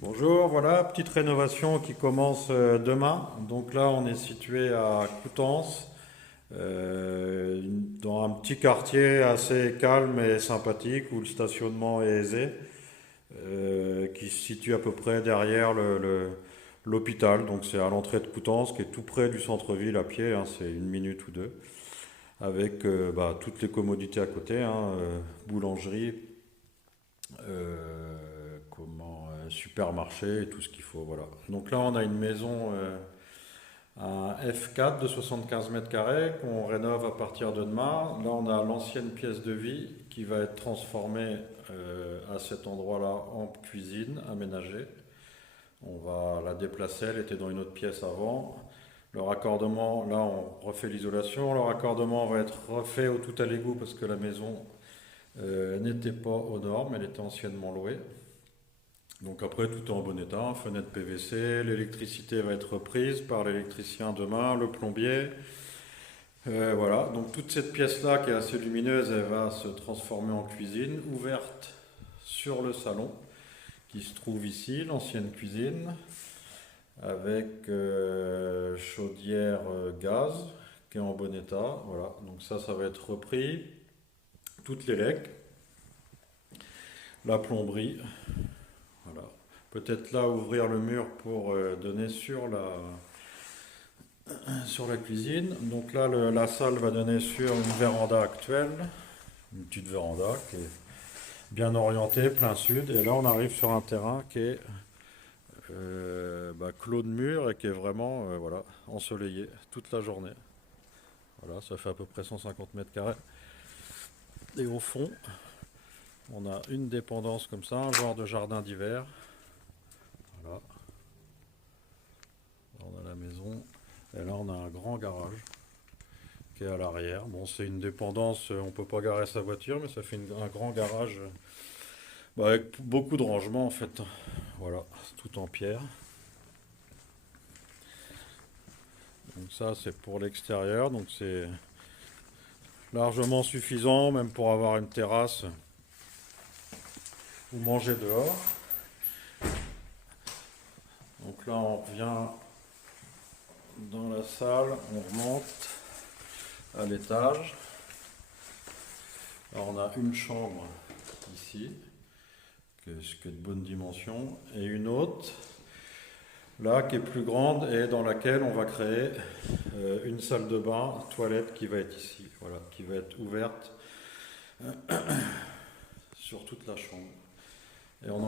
Bonjour, voilà, petite rénovation qui commence demain. Donc là, on est situé à Coutances, dans un petit quartier assez calme et sympathique où le stationnement est aisé, qui se situe à peu près derrière l'hôpital. Donc c'est à l'entrée de Coutances, qui est tout près du centre-ville à pied, hein, c'est une minute ou deux, avec toutes les commodités à côté, hein, boulangerie, supermarché et tout ce qu'il faut. Voilà. Donc là, on a une maison, un F4 de 75 mètres carrés qu'on rénove à partir de demain. Là, on a l'ancienne pièce de vie qui va être transformée à cet endroit-là en cuisine aménagée. On va la déplacer, elle était dans une autre pièce avant. Le raccordement, là on refait l'isolation, le raccordement va être refait au tout à l'égout parce que la maison n'était pas aux normes, elle était anciennement louée. Donc après, tout est en bon état, fenêtre PVC, l'électricité va être reprise par l'électricien demain, le plombier. Voilà, donc toute cette pièce-là qui est assez lumineuse, elle va se transformer en cuisine, ouverte sur le salon, qui se trouve ici, l'ancienne cuisine, avec chaudière gaz, qui est en bon état. Voilà, donc ça va être repris. Toutes les lecs, la plomberie, voilà. Peut-être là ouvrir le mur pour donner sur la cuisine. Donc là, la salle va donner sur une véranda actuelle, une petite véranda qui est bien orientée, plein sud. Et là, on arrive sur un terrain qui est clos de mur et qui est vraiment voilà, ensoleillé toute la journée. Voilà, ça fait à peu près 150 mètres carrés. Et au fond, on a une dépendance comme ça, un genre de jardin d'hiver. Voilà, on a la maison. Et là, on a un grand garage qui est à l'arrière. Bon, c'est une dépendance, on peut pas garer sa voiture, mais ça fait un grand garage avec beaucoup de rangements en fait. Voilà, tout en pierre. Donc ça, c'est pour l'extérieur, donc c'est largement suffisant, même pour avoir une terrasse ou manger dehors. Donc là, on revient dans la salle, on remonte à l'étage. Alors on a une chambre ici, qui est de bonne dimension, et une autre là qui est plus grande et dans laquelle on va créer une salle de bain, toilette qui va être ici, voilà, qui va être ouverte sur toute la chambre. Et on